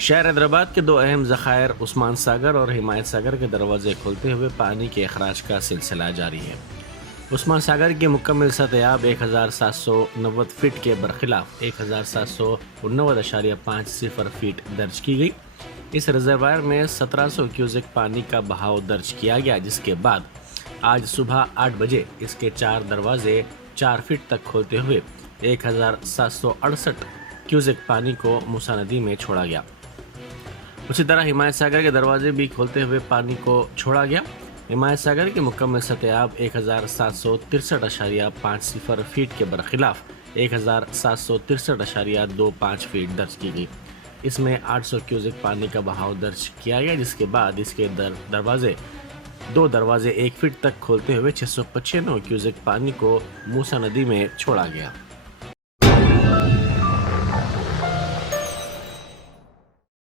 شہر حیدرآباد کے دو اہم ذخائر عثمان ساگر اور حمایت ساگر کے دروازے کھولتے ہوئے پانی کے اخراج کا سلسلہ جاری ہے۔ عثمان ساگر کی مکمل سطح آب 1790 فٹ کے برخلاف 1789.50 فٹ درج کی گئی۔ اس ریزروائر میں 1700 کیوزک پانی کا بہاؤ درج کیا گیا، جس کے بعد آج صبح 8 بجے اس کے 4 دروازے 4 فٹ تک کھولتے ہوئے 1768 کیوزک پانی کو موسیٰ ندی میں چھوڑا گیا۔ اسی طرح حمایت ساگر کے دروازے بھی کھولتے ہوئے پانی کو چھوڑا گیا۔ حمایت ساگر کی مکمل سطح آب 1763.50 فٹ کے برخلاف 1763.25 فٹ درج کی گئی۔ اس میں 800 کیوزک پانی کا بہاؤ درج کیا گیا، جس کے بعد اس کے دو دروازے 1 فٹ تک کھولتے ہوئے 695 کیوزک پانی کو موسیٰ ندی میں چھوڑا گیا۔